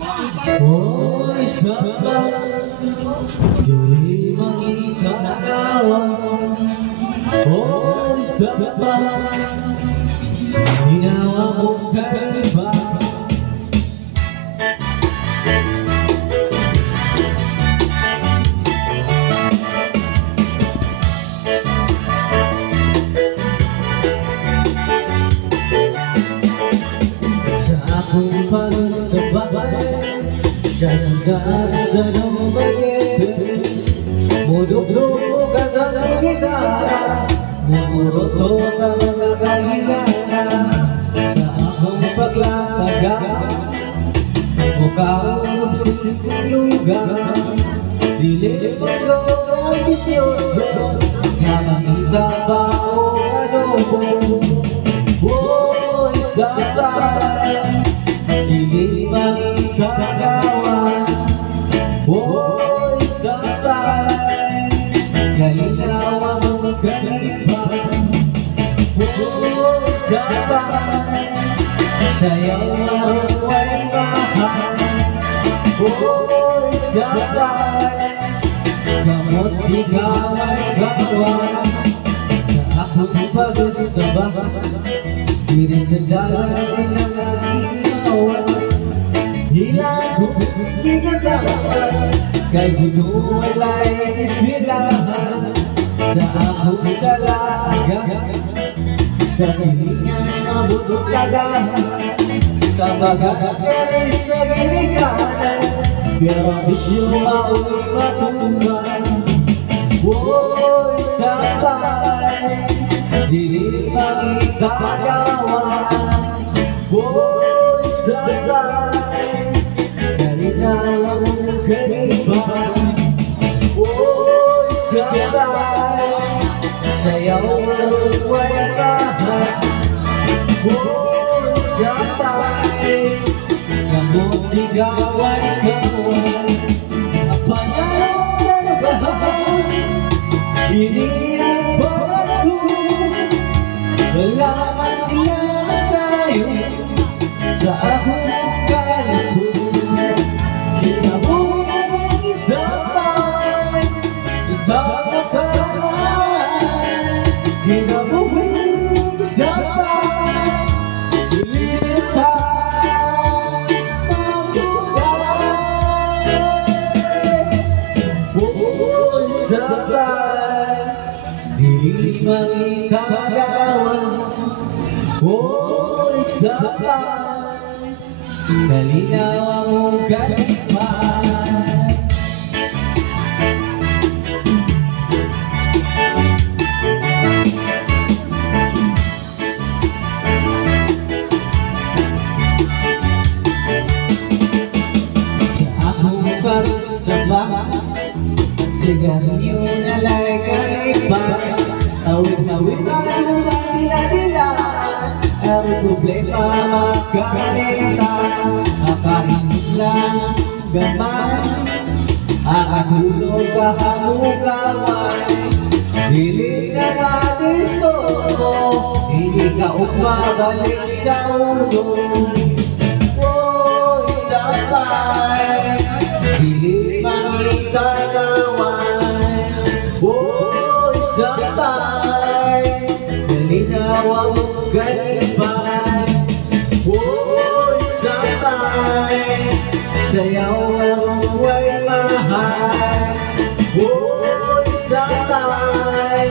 Hoy sabang di manginakawan. Hoy sabang ginawa mong kaiba. Sa akong pagsabay Siyang sa ng bagete Mudugdug ka ng gitara Mumuroto ka mga kahigana Sa akong paglatagan Mukhang magsisisilugan Dili mo doon ambisyoso Nakakita ba o ano mo Hoy sabay Dili magkagawa Hoy sabay Kalinawa mong kaiba Hoy sabay Sayaw ay mahal Hoy sabay Gamot ikaw ay gawa Sa akong pagsabay Diri sa dalan ilang Hilang ko gigagawa Kay ginuwalay iswilahan Sa akong dalaga Sa siningan na butagahan Kabagay sa ginikanan Pero bisyo mauwi matuman Woy sabay Dili magkagawa Woy sabay Kalinawa mong kaiba Woy sabay Sayaw ay kahan Woy sabay Gamot ikaw ay kawan Apanyalaw na nagahan Hindi ang bago Wala man sila sa'yo Sa akong kalisunan Kinabuhi sabay Itama ka lang Kinabuhi sabay Ilitang magugay Buhay sabay Dili magkagawan Hoy sabay Kalinawa mong kaibahan Sa akong pagsabay Sigarilyo na lay kaibahan Awit-awit ang dila-dila Ang problema magkalita Akainit lang gamay Akatulog kahamukawan Dili ka na gusto mo Hindi ka umabalik sa ulo Hoy sabay Dili magkagawan Hoy sabay Kalinawa mong kaibahan Hoy sabay Sayaw ay mahal Hoy sabay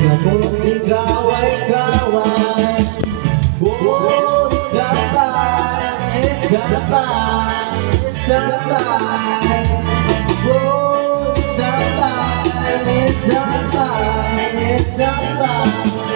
Gamot ikaw ay kawan Hoy sabay Sabay Sabay Hoy sabay Sabay Sabay